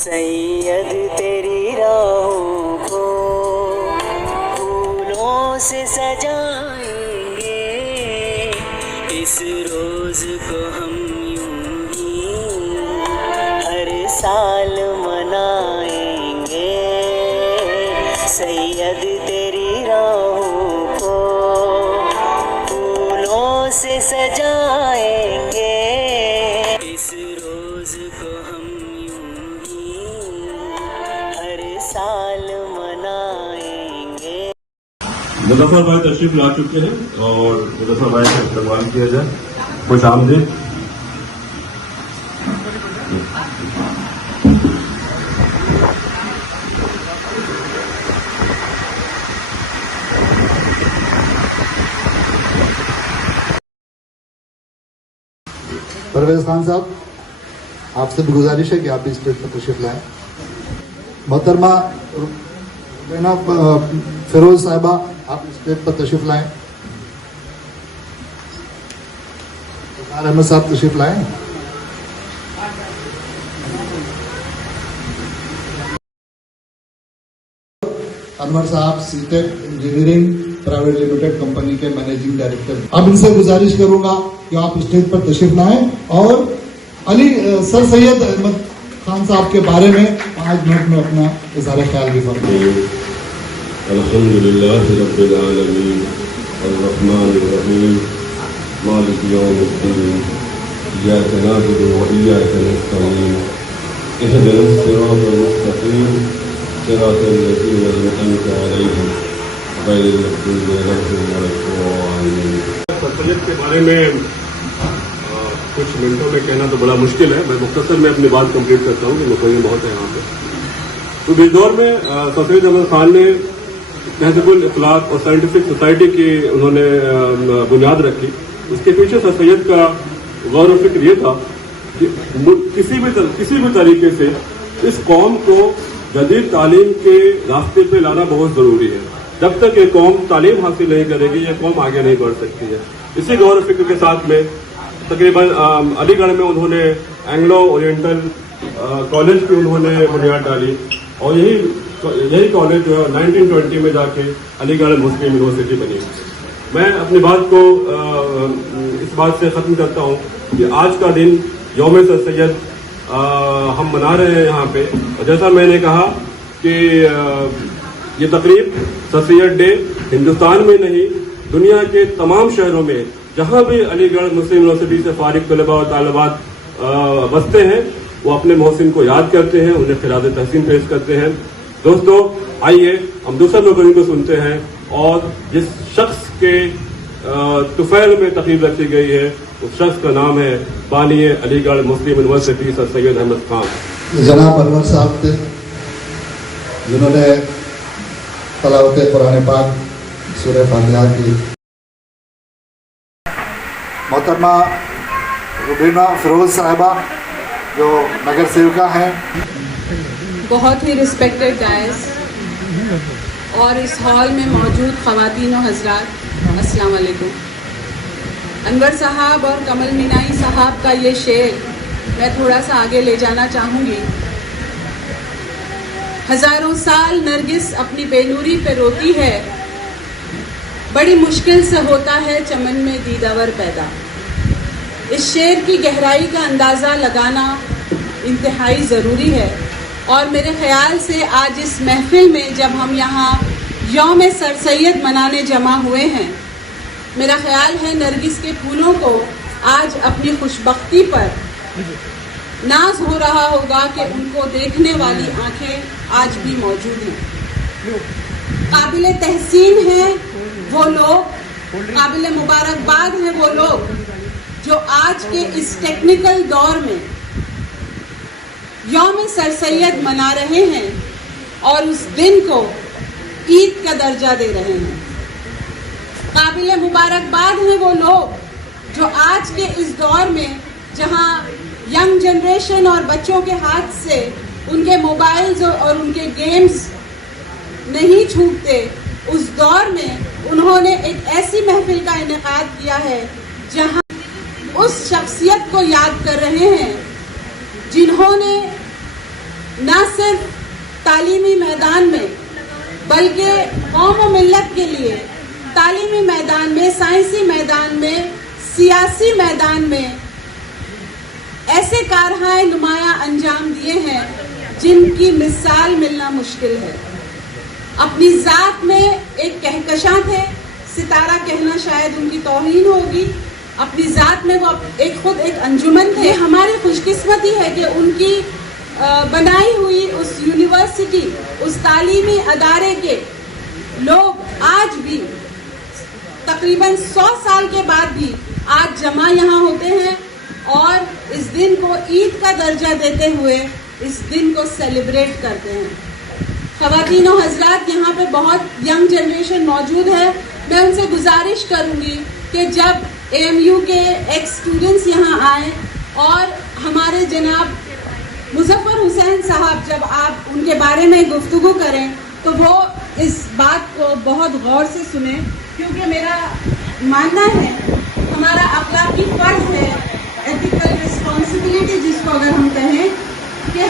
सैयद तेरी राहों को फूलों से सजाएंगे, इस रोज को हम यूं ही हर साल मनाएंगे। सैयद तेरी राहों को फूलों से सजाएंगे, इस रोज को हम साल मनाएंगे। मुजफ्फर भाई तशरीफ ला चुके हैं और मुजफ्फर भाई का इस्तेमाल किया जाए। खुश आमदीद। परवेज खान साहब, आपसे भी गुजारिश है कि आप इस स्टेज पर तशरीफ लाएं। मोहतरमा रुबीना फिरोज साहिबा, आप स्टेज पर तशरीफ लाएं। अहमद साहब तशरीफ लाएं। अनवर साहब सीटेक इंजीनियरिंग प्राइवेट लिमिटेड कंपनी के मैनेजिंग डायरेक्टर। अब इनसे गुजारिश करूंगा कि आप स्टेज पर तशरीफ लाएं और अली सर सैयद अहमद खान साहब के बारे में 5 मिनट में अपना इज़हार ख्याल भी फरमाएं। अल्हम्दुलिल्लाह रब्बिल आलमीन अर्रहमानिर रहीम मालिक यौमिद्दीन इय्याका नअबुदु व इय्याका नस्तईन इहदिनस सिरातल मुस्तकीम सिरातल लज़ीना अनअमता अलैहिम गैरिल मग़दूबि अलैहिम वलद्दाल्लीन। सल्तनत के बारे में कुछ मिनटों में कहना तो बड़ा मुश्किल है। मैं मुख्तसर में अपनी बात कंप्लीट करता हूँ कि मुकम्मल बहुत है यहाँ पे। तो इस दौर में सर सैयद अहमद खान ने तहज़ीबुल अखलाक और साइंटिफिक सोसाइटी की उन्होंने बुनियाद रखी। उसके पीछे सर सैयद का गौर व फिक्र ये था कि किसी भी तरीके से इस कौम को जदीद तालीम के रास्ते पे लाना बहुत ज़रूरी है। जब तक ये कौम तालीम हासिल नहीं करेगी, ये कौम आगे नहीं बढ़ सकती है। इसी गौर व फिक्र के साथ में तकरीबन अलीगढ़ में उन्होंने एंग्लो ओरिएंटल कॉलेज की उन्होंने बुनियाद डाली और यही कॉलेज जो है 1920 में जाके अलीगढ़ मुस्लिम यूनिवर्सिटी बनी। मैं अपनी बात को इस बात से ख़त्म करता हूँ कि आज का दिन यौम सर सैयद हम मना रहे हैं यहाँ पे। और जैसा मैंने कहा कि ये तकरीब सर सैयद डे हिंदुस्तान में नहीं, दुनिया के तमाम शहरों में जहां भी अलीगढ़ मुस्लिम यूनिवर्सिटी से फारिग तलबा और तालिबात बसते हैं, वो अपने मोहसिन को याद करते हैं, उन्हें खिराज तहसीन पेश करते हैं। दोस्तों, आइए हम दूसरे लोगों को सुनते हैं और जिस शख्स के तुफैल में तकरीब रखी गई है उस शख्स का नाम है बानी अलीगढ़ मुस्लिम यूनिवर्सिटी सर सैयद अहमद खान। जनाब अनवर साहब थे जिन्होंने तलावत कुरान पाक सूरह फातिहा की। मोहतरमा रुबीना फिरोज साहिबा जो नगर सेविका हैं। बहुत ही रिस्पेक्टेड गाइस और इस हॉल में मौजूद ख़वातीन और हज़रात, अस्सलाम वालेकुम। अनवर साहब और कमल मीनाई साहब का ये शेर मैं थोड़ा सा आगे ले जाना चाहूँगी। हज़ारों साल नरगिस अपनी बेनूरी पे रोती है, बड़ी मुश्किल से होता है चमन में दीदावर पैदा। इस शेर की गहराई का अंदाज़ा लगाना इंतहाई ज़रूरी है और मेरे ख़्याल से आज इस महफिल में जब हम यहाँ यौम सर सैयद मनाने जमा हुए हैं, मेरा ख़्याल है नरगिस के फूलों को आज अपनी खुशबख्ती पर नाज हो रहा होगा कि उनको देखने वाली आंखें आज भी मौजूद हैं। काबिल तहसीन हैं वो लोग, काबिल मुबारकबाद हैं वो लोग जो आज के इस टेक्निकल दौर में यौम सर सैयद मना रहे हैं और उस दिन को ईद का दर्जा दे रहे हैं। काबिल मुबारकबाद हैं वो लोग जो आज के इस दौर में जहां यंग जनरेशन और बच्चों के हाथ से उनके मोबाइल्स और उनके गेम्स नहीं छूटते, उस दौर में उन्होंने एक ऐसी महफिल का इनेकाद किया है जहां उस शख्सियत को याद कर रहे हैं जिन्होंने ना सिर्फ तालीमी मैदान में बल्कि कौम व मिल्लत के लिए तालीमी मैदान में, साइंसी मैदान में, सियासी मैदान में ऐसे कारहाय नुमाया अंजाम दिए हैं जिनकी मिसाल मिलना मुश्किल है। अपनी जात में एक कहकशां थे, सितारा कहना शायद उनकी तौहीन होगी। अपनी जात में वो खुद एक अंजुमन थे। हमारी खुशकिस्मती है कि उनकी बनाई हुई उस यूनिवर्सिटी, उस तालीमी अदारे के लोग आज भी तकरीबन 100 साल के बाद भी आज जमा यहाँ होते हैं और इस दिन को ईद का दर्जा देते हुए इस दिन को सेलिब्रेट करते हैं। ख़वातीन और हज़रात, यहाँ पे बहुत यंग जनरेशन मौजूद है। मैं उनसे गुजारिश करूँगी कि जब AMU के एक्स स्टूडेंट्स यहाँ आए और हमारे जनाब मुजफ्फर हुसैन साहब जब आप उनके बारे में गुफ्तगू करें तो वो इस बात को बहुत गौर से सुने, क्योंकि मेरा मानना है, हमारा अखलाकी फर्ज है, एथिकल रिस्पॉन्सिबिलिटी जिसको अगर हम कहें, कि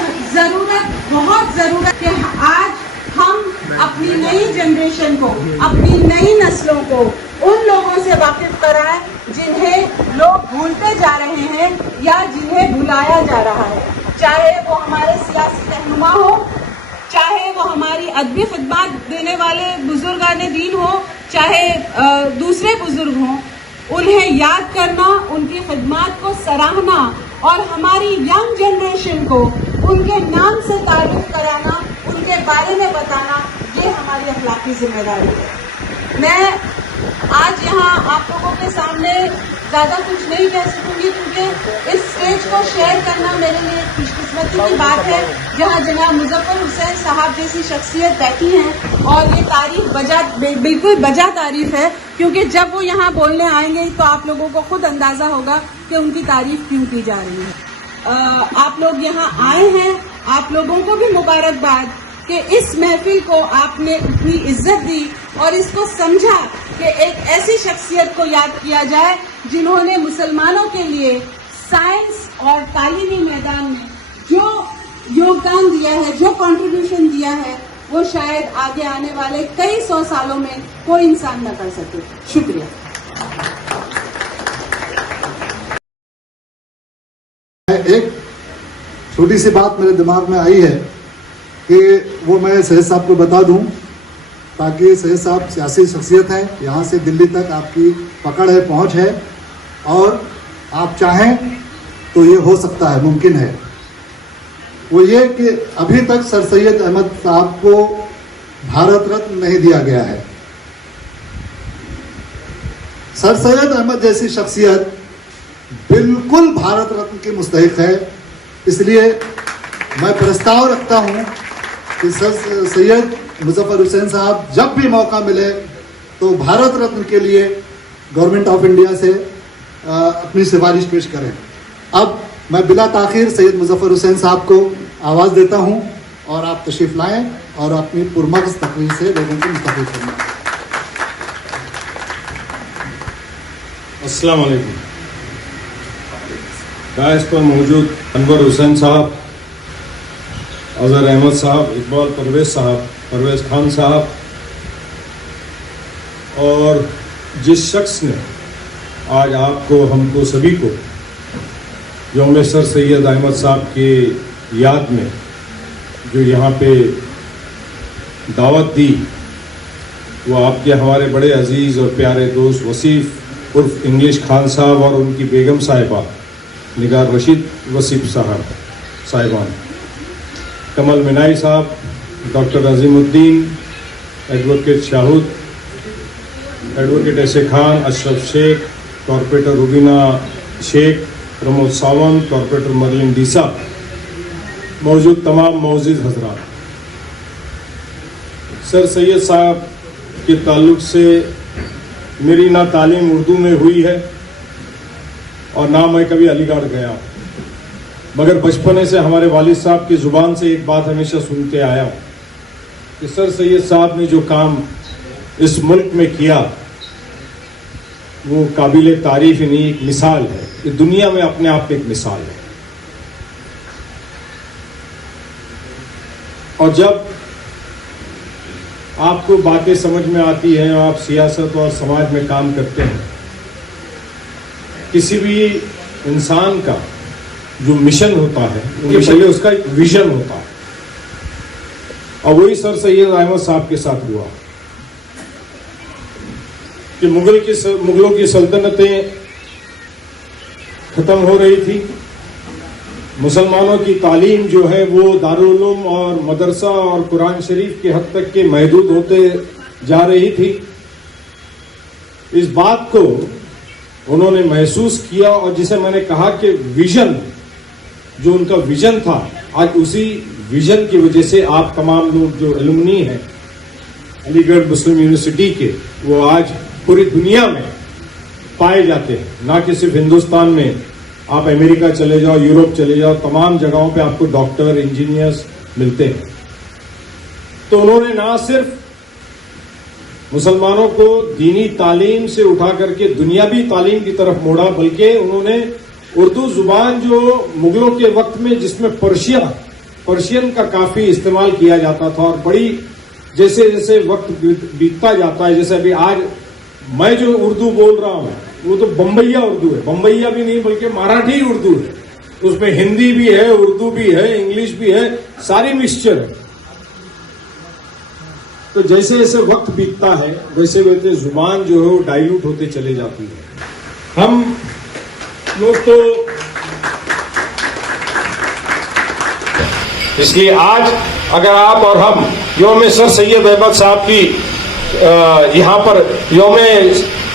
बहुत ज़रूरत कि आज हम अपनी नई जनरेशन को, अपनी नई नस्लों को उन लोगों से वाकिफ कराएं जिन्हें लोग भूलते जा रहे हैं या जिन्हें भुलाया जा रहा है, चाहे वो हमारे सियासी रहनुमा हो, चाहे वो हमारी अदबी खिदमत देने वाले बुजुर्गान दीन हो, चाहे दूसरे बुजुर्ग हों। उन्हें याद करना, उनकी खिदमत को सराहना और हमारी यंग जनरेशन को उनके नाम से तारीफ कराना, उनके बारे में बताना, ये हमारी अखलाकी जिम्मेदारी है। मैं आज यहाँ आप लोगों के सामने ज़्यादा कुछ नहीं कह सकूंगी, क्योंकि इस स्टेज को शेयर करना मेरे लिए खुशकिस्मती की बात है, जहाँ जनाब मुजफ्फर हुसैन साहब जैसी शख्सियत बैठी हैं और ये तारीफ बिल्कुल बजा तारीफ है, क्योंकि जब वो यहाँ बोलने आएंगे तो आप लोगों को खुद अंदाज़ा होगा कि उनकी तारीफ क्यों की जा रही है। आप लोग यहाँ आए हैं, आप लोगों को भी मुबारकबाद कि इस महफिल को आपने इतनी इज्जत दी और इसको समझा कि एक ऐसी शख्सियत को याद किया जाए जिन्होंने मुसलमानों के लिए साइंस और तालीमी मैदान में जो योगदान दिया है, जो कंट्रीब्यूशन दिया है, वो शायद आगे आने वाले कई 100 सालों में कोई इंसान न कर सके। शुक्रिया। एक छोटी सी बात मेरे दिमाग में आई है कि वो मैं सैयद साहब को बता दूं, ताकि सैयद साहब सियासी शख्सियत है, यहाँ से दिल्ली तक आपकी पकड़ है, पहुँच है, और आप चाहें तो ये हो सकता है, मुमकिन है। वो ये कि अभी तक सर सैयद अहमद साहब को भारत रत्न नहीं दिया गया है। सर सैयद अहमद जैसी शख्सियत बिल्कुल भारत रत्न की मुस्तहिक है। इसलिए मैं प्रस्ताव रखता हूं कि सर सैयद मुजफ्फर हुसैन साहब जब भी मौका मिले तो भारत रत्न के लिए गवर्नमेंट ऑफ इंडिया से अपनी सिफारिश पेश करें। अब मैं बिला ताखीर सैयद मुजफ्फर हुसैन साहब को आवाज़ देता हूं और आप तशरीफ़ लाएं और अपनी पुरमग़ज़ तकरीर से लोगों को मुस्तफ़ीद करें। अस्सलाम वालेकुम। डायस पर मौजूद अनवर हुसैन साहब, अज़हर अहमद साहब, इकबाल परवेज़ खान साहब, और जिस शख्स ने आज आपको, हमको, सभी को यौम सर सैयद अहमद साहब की याद में जो यहाँ पे दावत दी, वो आपके हमारे बड़े अजीज़ और प्यारे दोस्त वसीफ़ उर्फ इंग्लिश खान साहब और उनकी बेगम साहिबा निगार रशीद वसीफ साहिबान, कमल मिनाई साहब, doctor Azimuddin, advocate Shahud, advocate ऐसे Khan, Ashraf Shaikh, corporator Rubina Shaikh, Pramod Sawant, corporator Merlin D'Sa, मौजूद तमाम मौजूद हजरात। सर सैयद साहब के ताल्लुक से मेरी ना तालीम उर्दू में हुई है और ना मैं कभी अलीगढ़ गया, मगर बचपने से हमारे वालिद साहब की ज़ुबान से एक बात हमेशा सुनते आया हूँ कि सर सैयद साहब ने जो काम इस मुल्क में किया वो काबिल तारीफ ही नहीं, एक मिसाल है, ये दुनिया में अपने आप में एक मिसाल है। और जब आपको बातें समझ में आती हैं, आप सियासत और समाज में काम करते हैं, किसी भी इंसान का जो मिशन होता है उसके पहले उसका एक विजन होता है, और वही सर सैयद अहमद साहब के साथ हुआ कि मुगलों की सल्तनतें खत्म हो रही थी, मुसलमानों की तालीम जो है वो दारुल उलूम और मदरसा और कुरान शरीफ के हद तक के महदूद होते जा रही थी। इस बात को उन्होंने महसूस किया, और जिसे मैंने कहा कि विजन, जो उनका विजन था, आज उसी विजन की वजह से आप तमाम लोग जो एलुमनी हैं अलीगढ़ मुस्लिम यूनिवर्सिटी के, वो आज पूरी दुनिया में पाए जाते हैं। ना कि सिर्फ हिंदुस्तान में, आप अमेरिका चले जाओ, यूरोप चले जाओ, तमाम जगहों पे आपको डॉक्टर, इंजीनियर्स मिलते हैं। तो उन्होंने ना सिर्फ मुसलमानों को दीनी तालीम से उठा करके दुनियावी तालीम की तरफ मोड़ा, बल्कि उन्होंने उर्दू जुबान जो मुगलों के वक्त में जिसमें पर्शियन का काफी इस्तेमाल किया जाता था, और बड़ी जैसे जैसे वक्त बीतता जाता है, जैसे अभी आज मैं जो उर्दू बोल रहा हूं वो तो बम्बैया उर्दू है, बम्बैया भी नहीं बल्कि मराठी उर्दू है, उसमें हिंदी भी है, उर्दू भी है, इंग्लिश भी है, सारी मिक्सचर है। तो जैसे जैसे वक्त बीतता है वैसे वैसे जुबान जो है वो डाइल्यूट होते चले जाती है। हम लोग तो इसलिए आज अगर आप और हम योम सर सैयद अहमद साहब की यहाँ पर योम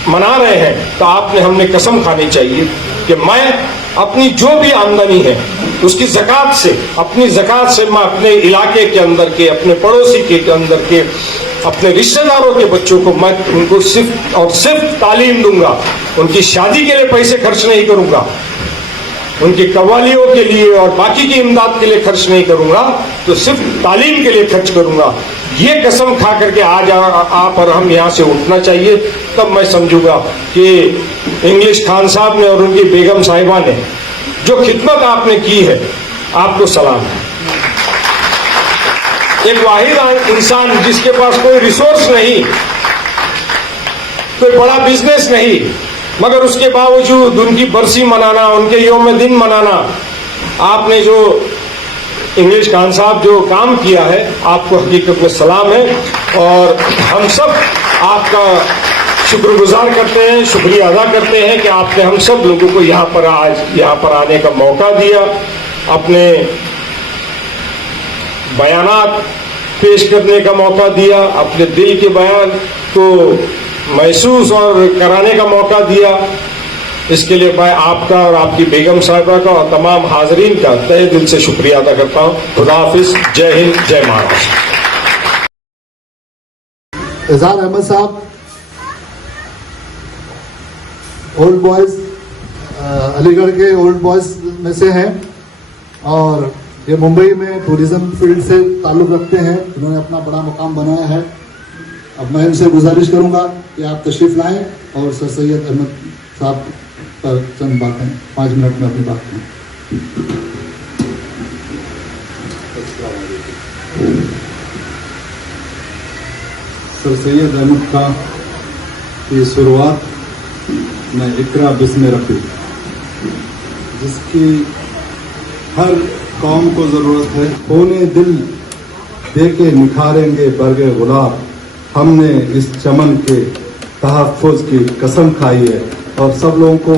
मना रहे हैं, तो आपने हमने कसम खानी चाहिए कि मैं अपनी जो भी आमदनी है उसकी ज़कात से, अपनी ज़कात से मैं अपने इलाके के अंदर के, अपने पड़ोसी के अंदर के, अपने रिश्तेदारों के बच्चों को मैं उनको सिर्फ और सिर्फ तालीम दूंगा। उनकी शादी के लिए पैसे खर्च नहीं करूंगा, उनकी कव्वालियों के लिए और बाकी की इमदाद के लिए खर्च नहीं करूंगा, तो सिर्फ तालीम के लिए खर्च करूंगा। ये कसम खा करके आज आप और हम यहाँ से उठना चाहिए, तब मैं समझूंगा कि इंग्लिश खान साहब ने और उनकी बेगम साहिबा ने जो खिदमत आपने की है, आपको सलाम है। एक वाहिद इंसान जिसके पास कोई रिसोर्स नहीं, कोई बड़ा बिजनेस नहीं, मगर उसके बावजूद उनकी बरसी मनाना, उनके योम दिन मनाना, आपने जो इंग्लिश खान साहब जो काम किया है, आपको हकीकत में सलाम है। और हम सब आपका शुक्रगुजार करते हैं, शुक्रिया अदा करते हैं कि आपने हम सब लोगों को यहाँ पर आज यहाँ पर आने का मौका दिया, अपने बयानात पेश करने का मौका दिया, अपने दिल के बयान को महसूस और कराने का मौका दिया। इसके लिए मैं आपका और आपकी बेगम साहिबा का और तमाम हाजरीन का तहे दिल से शुक्रिया अदा करता हूँ। खुदा हाफिज, जय हिंद, जय महाराष्ट्र। एजाज अहमद साहब ओल्ड बॉयज, अलीगढ़ के ओल्ड बॉयज में से हैं, और ये मुंबई में टूरिज्म फील्ड से ताल्लुक रखते हैं। इन्होंने अपना बड़ा मुकाम बनाया है। अब मैं इनसे गुजारिश करूंगा कि आप तशरीफ लाएं और सर सैयद अहमद साहब पर चंद बातें 5 मिनट में अपनी बात करें। सर सैयद अहमद खां की शुरुआत में इकरा बिस्म रखी, जिसकी हर कौम को ज़रूरत है। खूने दिल दे के निखारेंगे बरगे गुलाब, हमने इस चमन के तहफ़्फ़ुज़ की कसम खाई है। और सब लोगों को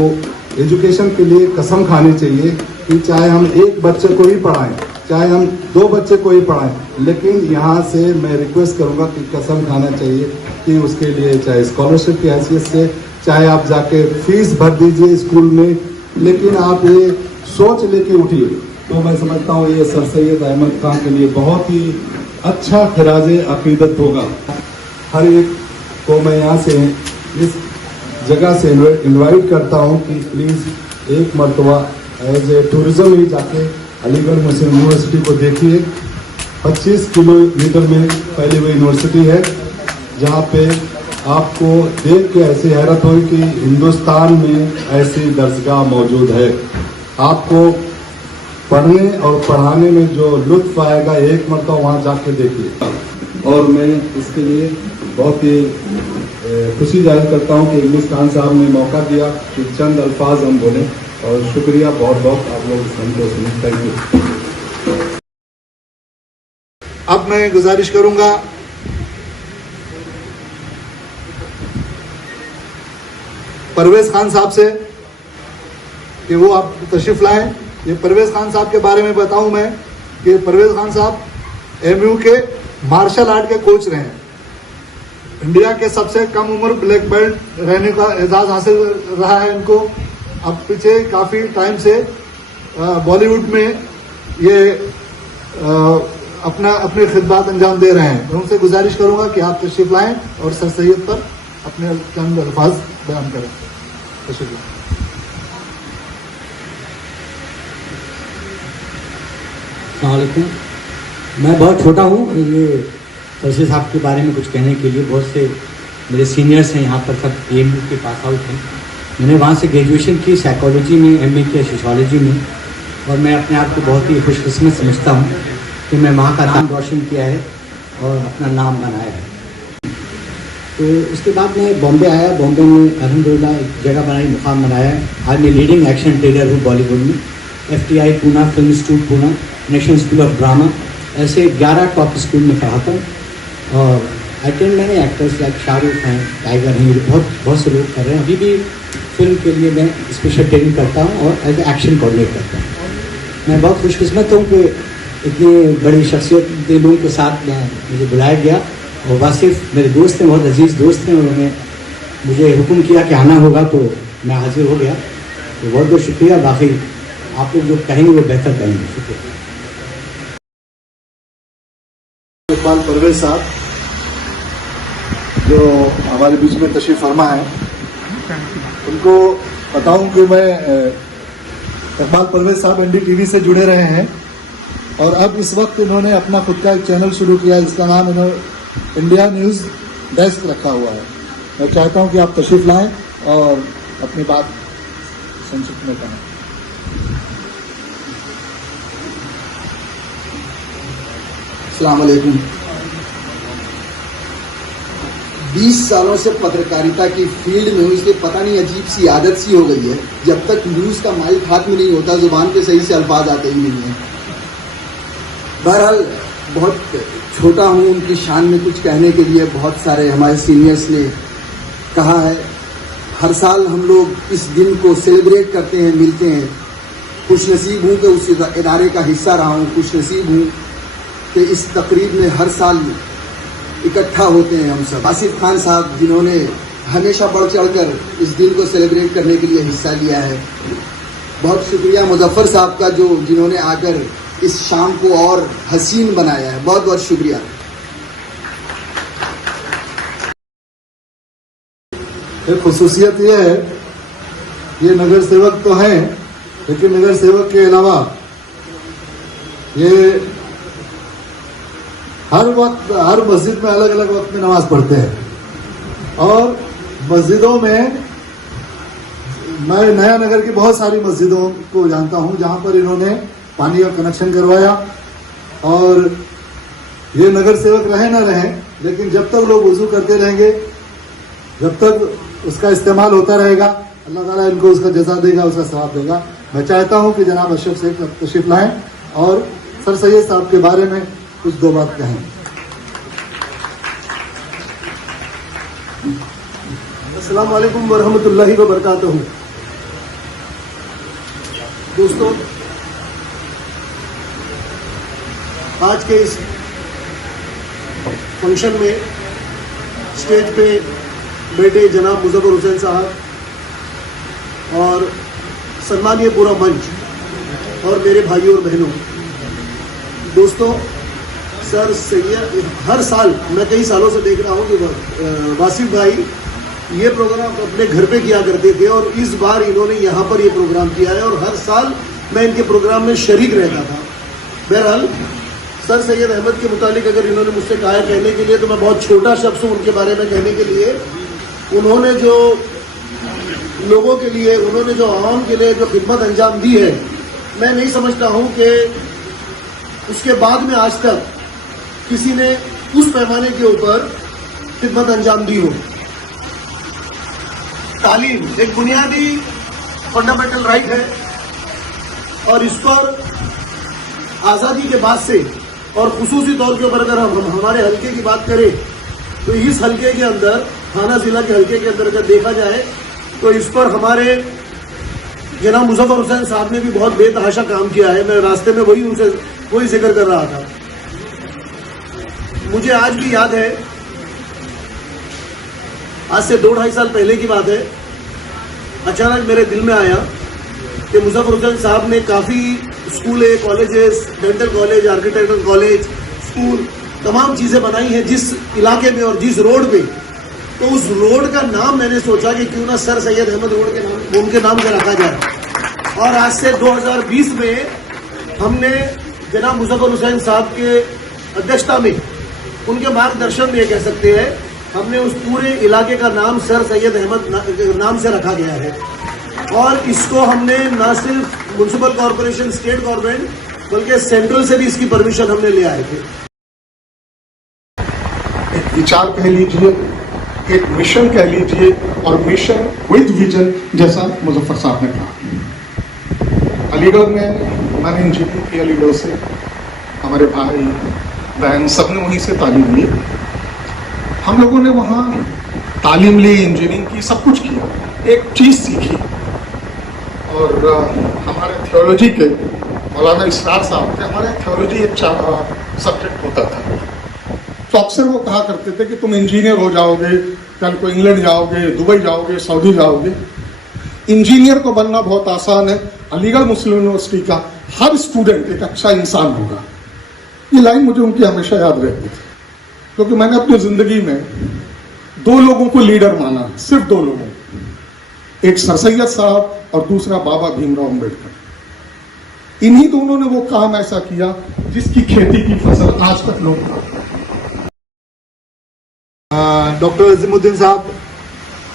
एजुकेशन के लिए कसम खानी चाहिए कि चाहे हम एक बच्चे को ही पढ़ाएं, चाहे हम 2 बच्चे को ही पढ़ाएं, लेकिन यहाँ से मैं रिक्वेस्ट करूँगा कि कसम खाना चाहिए कि उसके लिए चाहे स्कॉलरशिप की हैसियत से, चाहे आप जाके फीस भर दीजिए स्कूल में, लेकिन आप ये सोच लेके उठिए। तो मैं समझता हूँ ये सर सैयद अहमद खां के लिए बहुत ही अच्छा खराज अकीदत होगा। हर एक को मैं यहाँ से इस जगह से इनवाइट करता हूँ कि प्लीज़ एक मरतबा एज ए टूरिज्म ही जाके अलीगढ़ मुस्लिम यूनिवर्सिटी को देखिए। 25 किलोमीटर में फैली हुई यूनिवर्सिटी है, जहाँ पे आपको देख के ऐसी हैरत हुई कि हिंदुस्तान में ऐसी दरसगाह मौजूद है। आपको पढ़ने और पढ़ाने में जो लुत्फ आएगा, एक मरतबा वहाँ जाके देखिए। और मैं इसके लिए बहुत ही खुशी जाहिर करता हूँ कि इंग्लिश खान साहब ने मौका दिया कि चंद अल्फाज हम बोले, और शुक्रिया बहुत बहुत आप लोग हमको सुने। Thank you. अब मैं गुजारिश करूंगा परवेज खान साहब से कि वो आप तशरीफ लाएं। ये परवेज खान साहब के बारे में बताऊं मैं कि परवेज खान साहब एमयू के मार्शल आर्ट के कोच रहे हैं। इंडिया के सबसे कम उम्र ब्लैक बेल्ट रहने का एजाज हासिल रहा है इनको। अब पीछे काफ़ी टाइम से बॉलीवुड में ये अपने खिदमत अंजाम दे रहे हैं। मैं उनसे गुजारिश करूंगा कि आप तशरीफ लाएं और सर सैयद पर अपने चंद अल्फाज बयान करें। तशरीफ लाएं। अस्सलामुअलैकुम। मैं बहुत छोटा हूँ, ये तरशी साहब के बारे में कुछ कहने के लिए बहुत से मेरे सीनियर्स हैं यहाँ पर, सब AMU के पास आउट हैं। मैंने वहाँ से ग्रेजुएशन की साइकोलॉजी में, MA किया सोशियोलॉजी में, और मैं अपने आप को बहुत ही खुशकिस्मत समझता हूँ कि मैं वहाँ का नाम रोशन किया है और अपना नाम बनाया है। तो उसके बाद मैं बॉम्बे आया। बॉम्बे में अल्हम्दुलिल्लाह एक जगह बनाई, मुकाम बनाया है। आज मैं लीडिंग एक्शन ट्रेनर हूँ बॉलीवुड में। FTI Poona, film institute Poona, national school of drama, ऐसे 11 टॉप स्कूल में पढ़ाता हूँ। और अटेंड मैंने एक्टर्स लाइक शाहरुख हैं, टाइगर हैं, बहुत से लोग कर रहे हैं। अभी भी फिल्म के लिए मैं स्पेशल ट्रेनिंग करता हूँ और एज एक्शन कोऑर्डिनेट करता हूँ। मैं बहुत खुशकिस्मत हूँ कि इतनी बड़ी शख्सियत के लोगों के साथ मुझे बुलाया गया। और वासिफ मेरे दोस्त हैं, बहुत अजीज़ दोस्त हैं, उन्होंने मुझे हुक्म किया कि आना होगा, तो मैं हाजिर हो गया। तो बहुत बहुत शुक्रिया। बाकी आप लोग जो कहेंगे वो बेहतर कहेंगे। शुक्रिया। इकबाल परवेज साहब जो हमारे बीच में तशरीफ फरमा है, उनको बताऊं कि मैं इकबाल परवेज साहब NDTV से जुड़े रहे हैं और अब इस वक्त इन्होंने अपना खुद का एक चैनल शुरू किया जिसका नाम इन्होंने इंडिया न्यूज़ डेस्क रखा हुआ है। मैं चाहता हूं कि आप तशरीफ लाएं और अपनी बात संक्षिप्त में कहें। अस्सलाम वालेकुम। 20 सालों से पत्रकारिता की फील्ड में हूँ, इसलिए पता नहीं अजीब सी आदत सी हो गई है, जब तक न्यूज़ का माइक हाथ में नहीं होता जुबान पे सही से अल्फाज आते ही नहीं है। बहरहाल बहुत छोटा हूँ, उनकी शान में कुछ कहने के लिए बहुत सारे हमारे सीनियर्स ने कहा है। हर साल हम लोग इस दिन को सेलिब्रेट करते हैं, मिलते हैं। खुशनसीब हूँ कि उस इदारे का हिस्सा रहा हूँ, खुशनसीब हूँ कि इस तकरीब में हर साल इकट्ठा होते हैं हम सब। आसिफ खान साहब जिन्होंने हमेशा बढ़ चढ़कर इस दिन को सेलिब्रेट करने के लिए हिस्सा लिया है। बहुत शुक्रिया मुजफ्फर साहब का जो जिन्होंने आकर इस शाम को और हसीन बनाया है। बहुत बहुत शुक्रिया। एक खुसूसियत ये है, ये नगर सेवक तो हैं, लेकिन नगर सेवक के अलावा ये हर वक्त हर मस्जिद में अलग अलग वक्त में नमाज पढ़ते हैं। और मस्जिदों में मैं नया नगर की बहुत सारी मस्जिदों को जानता हूं जहां पर इन्होंने पानी का कनेक्शन करवाया। और ये नगर सेवक रहे ना रहे, लेकिन जब तक लोग वजू करते रहेंगे, जब तक उसका इस्तेमाल होता रहेगा, अल्लाह ताला इनको उसका जज़ा देगा, उसका सवाब देगा। मैं चाहता हूं कि जनाब अशरफ साहब तशरीफ लाएं और सर सैयद साहब के बारे में कुछ दो बात कहें। अस्सलाम वालेकुम वरहमतुल्लाहि वबरकातुहू। दोस्तों, आज के इस फंक्शन में स्टेज पे बैठे जनाब मुजफ्फर हुसैन साहब और सम्मानीय पूरा मंच और मेरे भाइयों और बहनों, दोस्तों, सर सैयद हर साल मैं कई सालों से देख रहा हूँ कि वासिफ भाई ये प्रोग्राम अपने घर पे किया करते थे और इस बार इन्होंने यहाँ पर ये प्रोग्राम किया है और हर साल मैं इनके प्रोग्राम में शरीक रहता था। बहरहाल सर सैयद अहमद के मुतालिक अगर इन्होंने मुझसे कहा है कहने के लिए, तो मैं बहुत छोटा शख्स हूँ उनके बारे में कहने के लिए। उन्होंने जो लोगों के लिए, उन्होंने जो आवाम के लिए जो खिदमत अंजाम दी है, मैं नहीं समझता हूं कि उसके बाद में आज तक किसी ने उस पैमाने के ऊपर खिदमत अंजाम दी हो। तालीम एक बुनियादी फंडामेंटल राइट है और इस पर आज़ादी के बाद से और खुसूसी तौर के ऊपर अगर हम हमारे हल्के की बात करें तो इस हल्के के अंदर, थाना जिला के हल्के के अंदर अगर देखा जाए तो इस पर हमारे जनाब मुजफ्फर हुसैन साहब ने भी बहुत बेतहाशा काम किया है। मैं रास्ते में वही जिक्र कर रहा था। मुझे आज भी याद है, आज से 2-2.5 साल पहले की बात है, अचानक मेरे दिल में आया कि मुजफ्फर हुसैन साहब ने काफ़ी स्कूलें, colleges, dental college, architecture college, school, तमाम चीज़ें बनाई हैं जिस इलाके में और जिस रोड पे। तो उस रोड का नाम मैंने सोचा कि क्यों ना सर सैयद अहमद रोड के नाम, उनके नाम से रखा जाए। और आज से 2020 में हमने जनाब मुजफ्फर हुसैन साहब के अध्यक्षता में, उनके मार्गदर्शन में ये कह सकते हैं, हमने उस पूरे इलाके का नाम सर सैयद अहमद नाम से रखा गया है। और इसको हमने न सिर्फ म्युनिसिपल कॉरपोरेशन, स्टेट गवर्नमेंट, बल्कि सेंट्रल से भी इसकी परमिशन हमने ले आए थे। एक विचार कह लीजिए, एक मिशन कह लीजिए, और मिशन विद विजन, जैसा मुजफ्फर साहब ने कहा। अलीगढ़ में मैंने इंजीनियरिंग की, अलीगढ़ से हमारे भाई बहन सब ने वहीं से तालीम ली। हम लोगों ने वहाँ तालीम ली, इंजीनियरिंग की, सब कुछ किया, एक चीज़ सीखी। और हमारे थियोलॉजी के मौलाना इसरार साहब थे, हमारे थियोलॉजी एक सब्जेक्ट होता था। तो अक्सर वो कहा करते थे कि तुम इंजीनियर हो जाओगे, कल को इंग्लैंड जाओगे, दुबई जाओगे, सऊदी जाओगे। इंजीनियर को बनना बहुत आसान है। अलीगढ़ मुस्लिम यूनिवर्सिटी का हर स्टूडेंट एक अच्छा इंसान होगा। ये लाइन मुझे उनकी हमेशा याद रहती थी, क्योंकि मैंने अपनी जिंदगी में 2 लोगों को लीडर माना, सिर्फ 2 लोगों, एक सर सैयद साहब और दूसरा बाबा भीमराव अम्बेडकर। इन्हीं दोनों ने वो काम ऐसा किया जिसकी खेती की फसल आज तक लोग। डॉक्टर अजीमुद्दीन साहब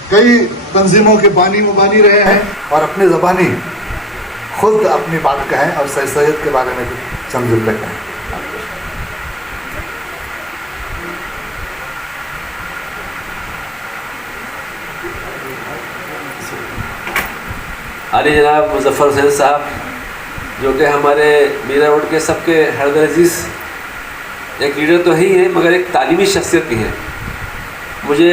कई तंजीमों के बानी मुबानी रहे हैं और अपनी ज़बानी खुद अपनी बात कहें और सर सैयद के बारे में चंद जुमले कहें। अली जनाब मुजफ्फर हुसैन साहब, जो कि हमारे मीरा रोड के सबके हरदर अजीज़ एक लीडर तो ही है, मगर एक तालीमी शख्सियत भी है। मुझे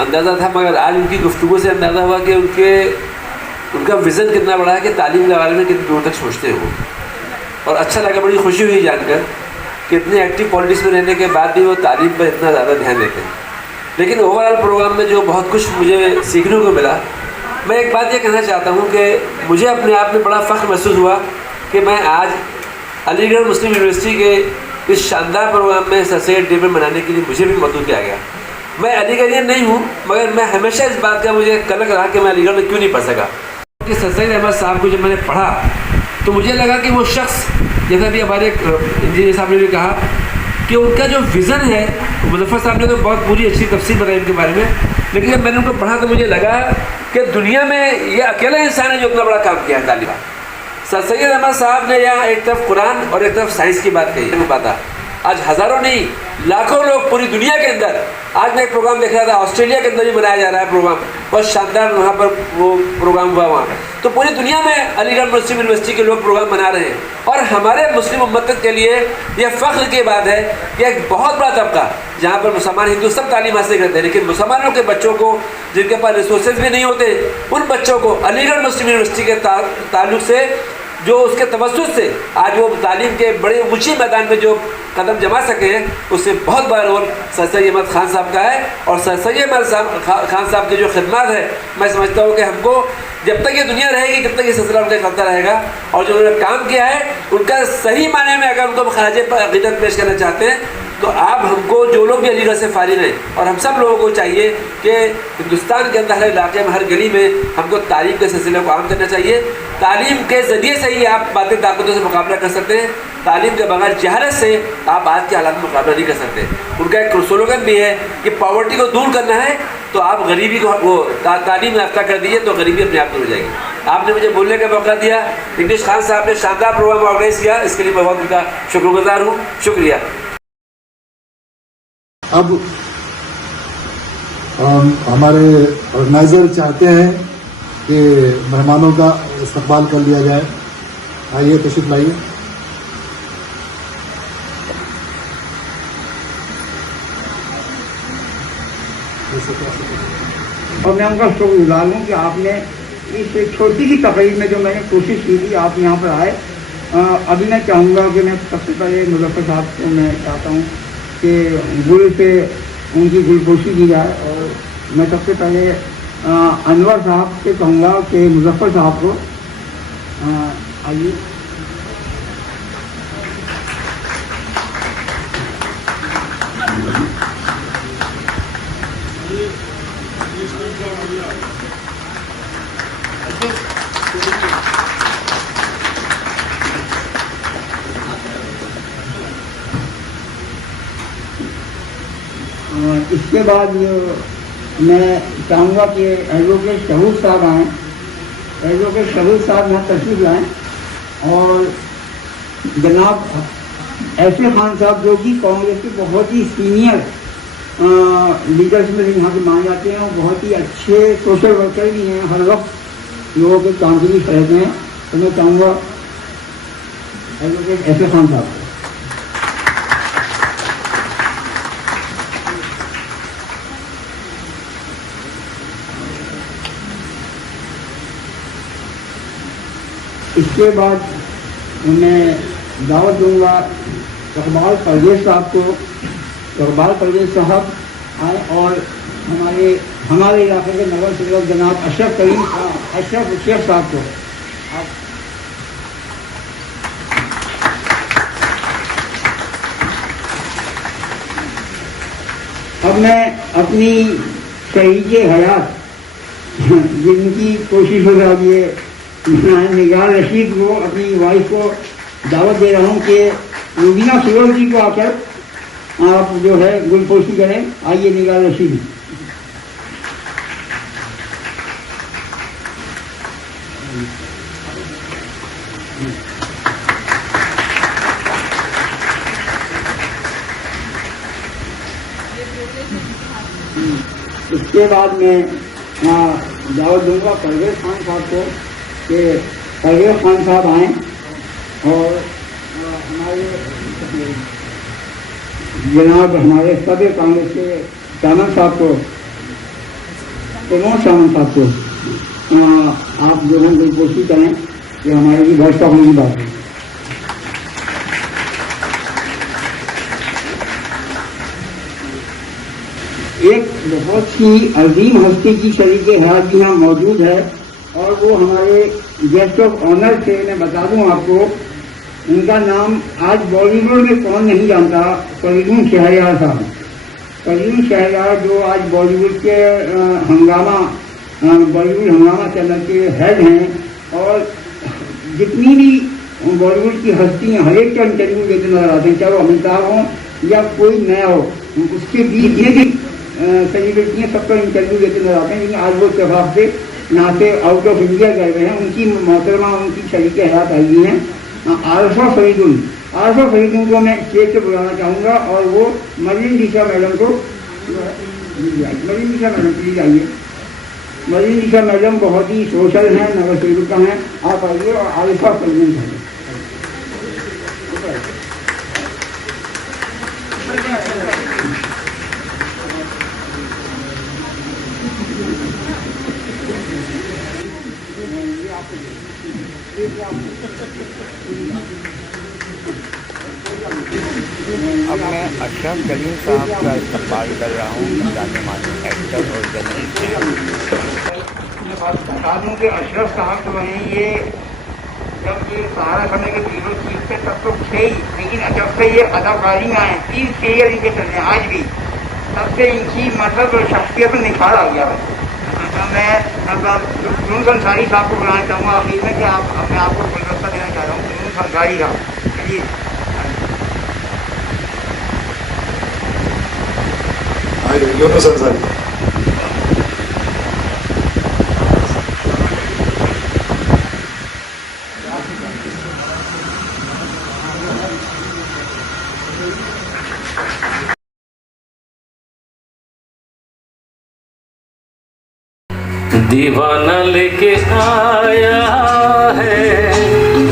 अंदाज़ा था, मगर आज उनकी गुफ्तगू से अंदाज़ा हुआ कि उनका विज़न कितना बड़ा है कि तालीम के बारे में कितनी दूर तक सोचते हो। और अच्छा लगा, बड़ी खुशी हुई जानकर कि इतने एक्टिव पॉलिटिक्स में रहने के बाद भी वो तालीम पर इतना ज़्यादा ध्यान देते हैं। लेकिन ओवरऑल प्रोग्राम में जो बहुत कुछ मुझे सीखने को मिला, मैं एक बात ये कहना चाहता हूँ कि मुझे अपने आप में बड़ा फ़ख्र महसूस हुआ कि मैं आज अलीगढ़ मुस्लिम यूनिवर्सिटी के इस शानदार प्रोग्राम में सर सैयद डे मनाने के लिए मुझे भी मौजूद किया गया। मैं अलीगढ़ियन नहीं हूँ, मगर मैं हमेशा इस बात का मुझे कलक रहा कि मैं अलीगढ़ में क्यों नहीं पढ़ सका। कि सर सैयद अहमद साहब को जब मैंने पढ़ा तो मुझे लगा कि वो शख्स, जैसा भी हमारे इंजीनियर साहब ने भी कहा, कि उनका जो विज़न है, मुजफ्फर साहब ने तो बहुत पूरी अच्छी तफसील बताई उनके बारे में, लेकिन जब मैंने उनको पढ़ा तो मुझे लगा कि दुनिया में ये अकेला इंसान है जो इतना बड़ा काम किया है तालीम। सर सैयद अहमद साहब ने यहाँ एक तरफ कुरान और एक तरफ साइंस की बात कही है। पता आज हज़ारों नहीं लाखों लोग पूरी दुनिया के अंदर, आज मैं एक प्रोग्राम देख रहा था, ऑस्ट्रेलिया के अंदर भी मनाया जा रहा है प्रोग्राम, बहुत शानदार वहाँ पर वो प्रोग्राम हुआ वहाँ। तो पूरी दुनिया में अलीगढ़ मुस्लिम यूनिवर्सिटी के लोग प्रोग्राम मना रहे हैं। और हमारे मुस्लिम उम्मत के लिए यह फ़ख्र की बात है कि एक बहुत बड़ा तबका, जहाँ पर मुसलमान हिंदू सब तालीम हासिल करते हैं, लेकिन मुसलमानों के बच्चों को, जिनके पास रिसोर्सेज भी नहीं होते, उन बच्चों को अलीगढ़ मुस्लिम यूनिवर्सिटी के ताल्लुक से, जो उसके तवज्जुह से आज वो तालीम के बड़े ऊँची मैदान में जो कदम जमा सके हैं, उससे बहुत बड़ा रोल सर सैयद अहमद खान साहब का है। और सर सैयद अहमद खान साहब की जो खिदमत है, मैं समझता हूँ कि हमको जब तक ये दुनिया रहेगी तब तक ये सिलसिला उनका चलता रहेगा। और जो उन्होंने काम किया है, उनका सही माने में अगर उनको खराज अक़ीदत पेश करना चाहते हैं तो आप हमको, जो लोग भी अलीगढ़ से फारिग हैं, और हम सब लोगों को चाहिए कि हिंदुस्तान के अंदर हर इलाके में, हर गली में हमको तालीम के सिलसिले को आम करना चाहिए। तालीम के ज़रिए से ही आप बातें ताकतों से मुकाबला कर सकते हैं। तालीम के बगैर जहालत से आप आज के हालात में मुकाबला नहीं कर सकते। उनका एक स्लोगन भी है कि पॉवर्टी को दूर करना है तो आप गरीबी को वो तालीम याफ्ता कर दीजिए तो गरीबी अपने आप दूर हो जाएगी। आपने मुझे बोलने का मौका दिया। इंग्लिश खान साहब ने शानदार प्रोग्राम ऑर्गेनाइज किया, इसके लिए मैं बहुत उनका शुक्रगुजार हूँ। शुक्रिया। अब हमारे ऑर्गेनाइजर चाहते हैं कि मेहमानों का इस्तकबाल कर लिया जाए। आइए, तशरीफ लाइए। और मैं उनका शुक्रगुजार हूँ कि आपने इस छोटी सी तकरीब में जो मैंने कोशिश की थी, आप यहाँ पर आए। अभी मैं चाहूँगा कि मैं सबसे पहले मुजफ्फर साहब को मैं चाहता हूँ कि गुल से उनकी गुलपोशी की जाए, और मैं सबसे पहले अनवर साहब से कहूँगा कि मुजफ्फर साहब को आइए। इसके बाद मैं चाहूँगा कि एडवोकेट शहूद साहब आएँ। एडवोकेट शहूद साहब यहाँ तशरीफ लाएँ, और जनाब ऐसे खान साहब जो कि कांग्रेस के बहुत ही सीनियर लीडर्स में यहाँ के माने जाते हैं, और बहुत ही अच्छे सोशल वर्कर भी हैं, हर वक्त लोगों के काम के लिए रहते हैं। तो मैं चाहूँगा एडवोकेट ऐसे खान साहब को। इसके बाद मैं दावत दूंगा इकबाल परवेज साहब को। इकबाल परवेज साहब आए, और हमारे इलाके के नगर सेवक जनाब अशरफ शेख साहब को। अब मैं अपनी शरीके हयात जिनकी कोशिश हो रही है, निगार रशीद को, अपनी वाइफ को दावत दे रहा हूँ कि रुबीना सूरज जी को आकर आप जो है गुलपोशी करें। आइए निगार रशीद। इसके बाद मैं दावत दूंगा परवेज खान साहब को कि परवेज खान साहब आएँ, और हमारे जनाब हमारे सभी कांग्रेस के सामंत साहब को, प्रमोद सामंत साहब को आप जो है कोशिश करें कि हमारे भी भाजपा होने की बात है। एक बहुत ही अजीम हस्ती की शरीके हयात भी यहाँ मौजूद है, और वो हमारे गेस्ट ऑफ ऑनर थे। मैं बता दूं आपको, उनका नाम आज बॉलीवुड में कौन नहीं जानता, फरीदुन शहरयार साहब। फरीदुन शहरयार जो आज बॉलीवुड के बॉलीवुड हंगामा चैनल के हेड हैं, और जितनी भी बॉलीवुड की हस्तियाँ हर एक का इंटरव्यू लेते नजर आते हैं, चाहे वो अमिताभ हो या कोई नया हो, उसके बीच ये भी सेलिब्रिटियाँ सबका इंटरव्यू लेते नजर आते हैं। लेकिन आज वो इत्तेफाक से यहाँ से आउट ऑफ इंडिया गए हुए हैं। उनकी मोहतरमा उनकी शरीके हयात आई हुई हैं आरफा फरीदुन को मैं स्टेज से बुलाना चाहूँगा, और वो मरीन दिशा मैडम को, मरीन दिशा मैडम प्लीज आइए। मरीन दिशा मैडम बहुत ही सोशल हैं, नगर सेविका हैं। आप आइए, और आरफा फरीदुन हैं। अब मैं अशरफ करीम साहब का इस्तेमाल कर रहा हूँ, जाने माने एक्टर और जर्नलिस्ट। बता दूँ कि अशरफ साहब जो हैं, ये जब ये सहारा समय के ब्यूरो चीफ थे तब तो थे ही, लेकिन जब से ये अदाकारी में आए 3 सीरियल इनके चल रहे हैं आज भी, तब से इनकी मतलब शख्सियत में निखार आ गया है। मैं जुनून अंसारी साहब को बुलाना चाहूँगा आखिर में कि आप अपने आप को गुलदस्ता देना चाह रहा हूँ। जुनून अंसारी साहब चलिए। यूनुस अंसारी। दीवाना लेके आया है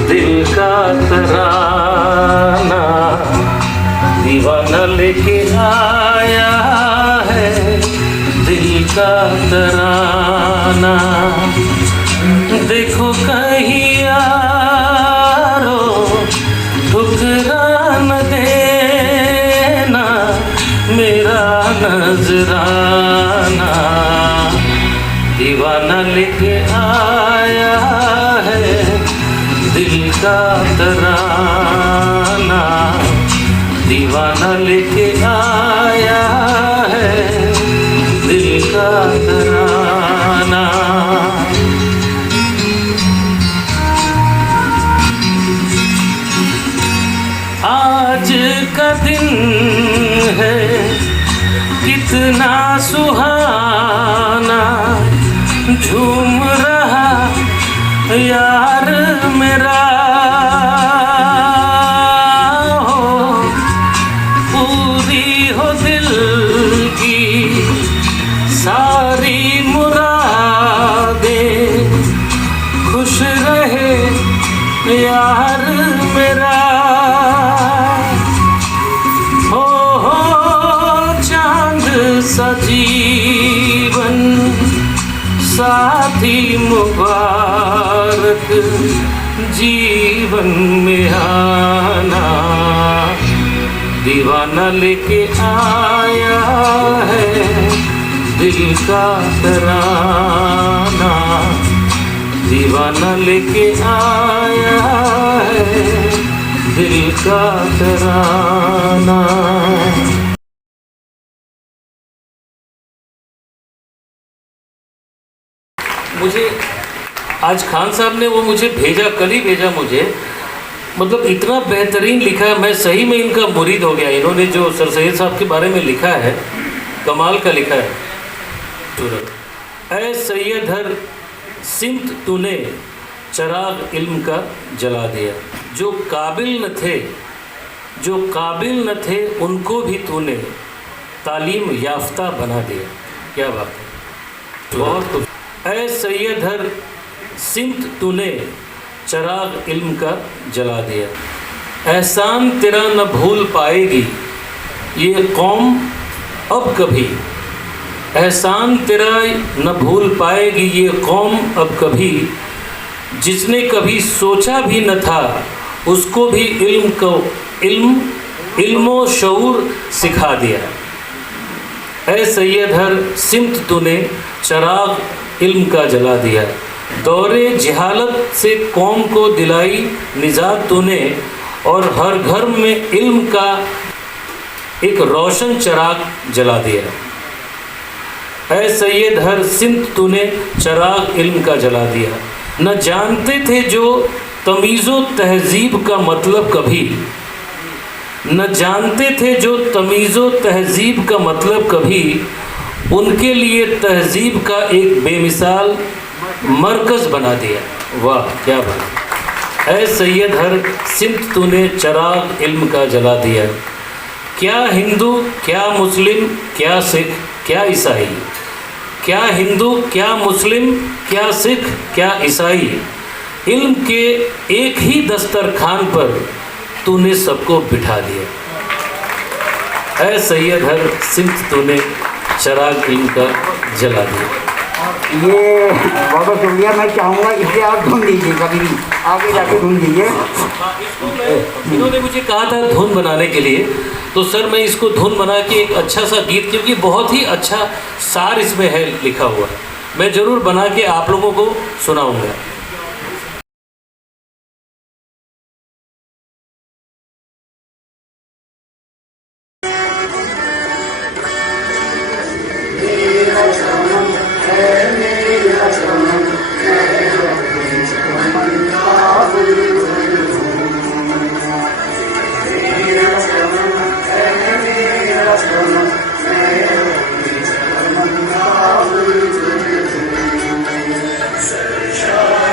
दिल का तराना, दीवाना लेके आया है दिल का तराना। देखो कहीं यारो ठुकरा न देना मेरा नजराना, दीवाना लेके आया है दिल का तराना, दीवाना लेके आया है दिल का तराना। आज का दिन है कितना सुहाना, झूम रहा यार मेरा हो, पूरी हो दिल की सारी मुरादें, खुश रहे यार मेरा हो, चांद सा जीवन साथी मुबारक जीवन में आना, दीवाना लेके आया है दिल का तराना, दीवाना लेके आया है दिल का तराना। मुझे आज खान साहब ने वो मुझे भेजा, कल ही भेजा मुझे, मतलब इतना बेहतरीन लिखा है, मैं सही में इनका मुरीद हो गया। इन्होंने जो सर सैयद साहब के बारे में लिखा है कमाल का लिखा है। ऐ सैयद हर सिमत तूने चराग इल्म का जला दिया, जो काबिल न थे उनको भी तूने तालीम याफ्ता बना दिया। क्या बात है, बहुत कुछ। ऐ सैयद हर सिमत तूने चराग इल्म का जला दिया, एहसान तेरा न भूल पाएगी ये कौम अब कभी, एहसान तेरा न भूल पाएगी ये कौम अब कभी, जिसने कभी सोचा भी न था उसको भी इल्म शऊर सिखा दिया। ऐ सैयद हर सिमत तूने चराग इल्म का जला दिया, दौरे जहालत से कौम को दिलाई निजात तूने, और हर घर में इल्म का एक रोशन चराग जला दिया। ऐ सैयद हर सिमत तूने चराग इल्म का जला दिया, न जानते थे जो तमीज़ो तहज़ीब का मतलब कभी, न जानते थे जो तमीज़ो तहज़ीब का मतलब कभी, उनके लिए तहज़ीब का एक बेमिसाल मरकज़ बना दिया। वाह क्या बात। ऐ सैयद हर सिमत तूने चराग इल्म का जला दिया, क्या हिंदू क्या मुस्लिम क्या सिख क्या ईसाई, क्या हिंदू क्या मुस्लिम क्या सिख क्या ईसाई, इल्म के एक ही दस्तरखान पर तूने सबको बिठा दिया। ऐ सैयद हर सिमत तूने चराग इल्म का जला दिया। ये बहुत शुक्रिया, मैं चाहूँगा इसे आप धुन दीजिए, कभी भी आगे जाके धुन दीजिए। इन्होंने मुझे कहा था धुन बनाने के लिए, तो सर मैं इसको धुन बना के एक अच्छा सा गीत, क्योंकि बहुत ही अच्छा सार इसमें है लिखा हुआ, मैं ज़रूर बना के आप लोगों को सुनाऊँगा। Sunshine.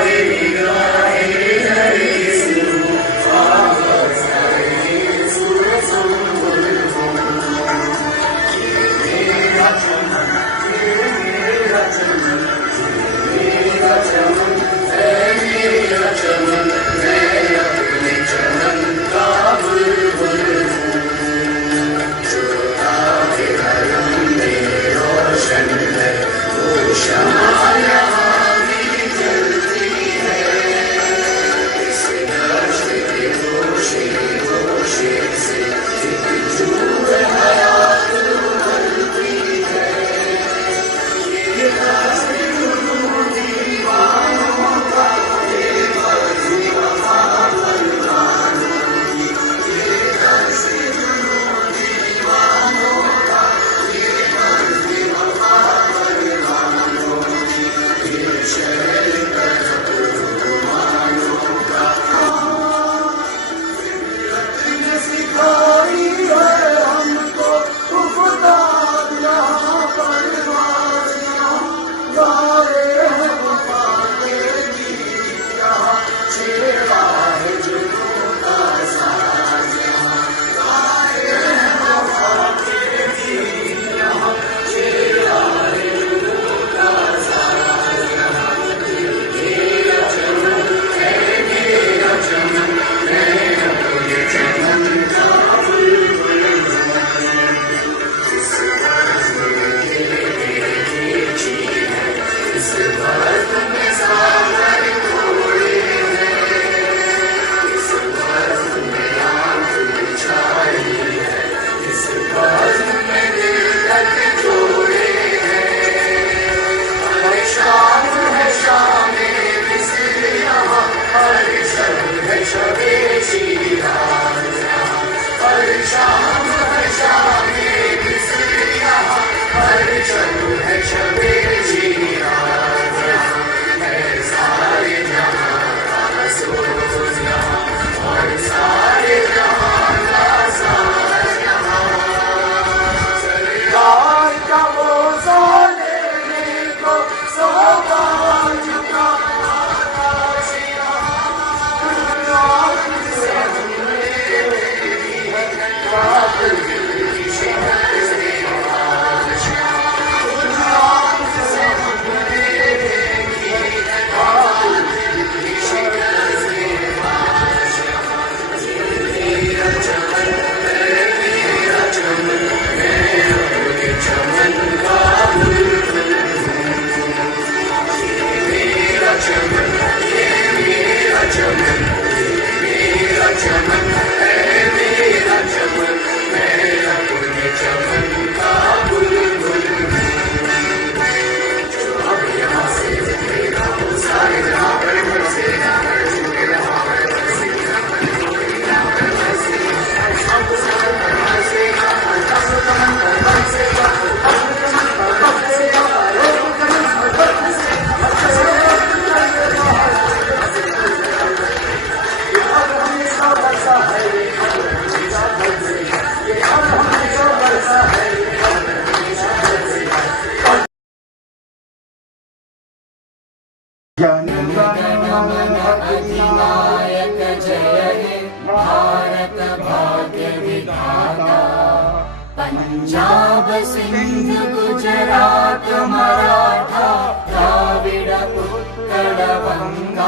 पंजाब सिंध गुजरात मराठा द्राविड उत्कल बंगा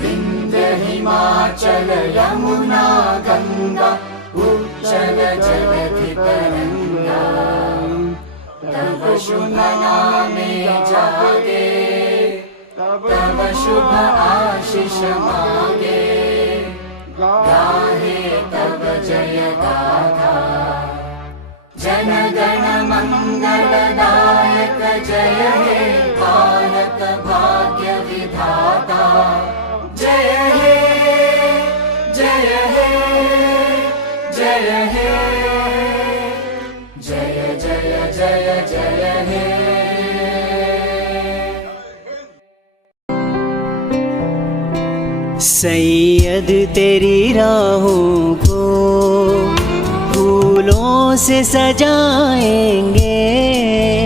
विंध्य हिमाचल यमुना गंगा उच्चल जलधि तरंगा तव शुभ नामे जागे तव शुभ आशीष मांगे गाहे तव जय गाथा जन गण मंगलदायक जय हे भारत भाग्य विधाता जय हे जय हे जय हे जय जय जय जय हे सैयद तेरी राहों को फूलों से सजाएंगे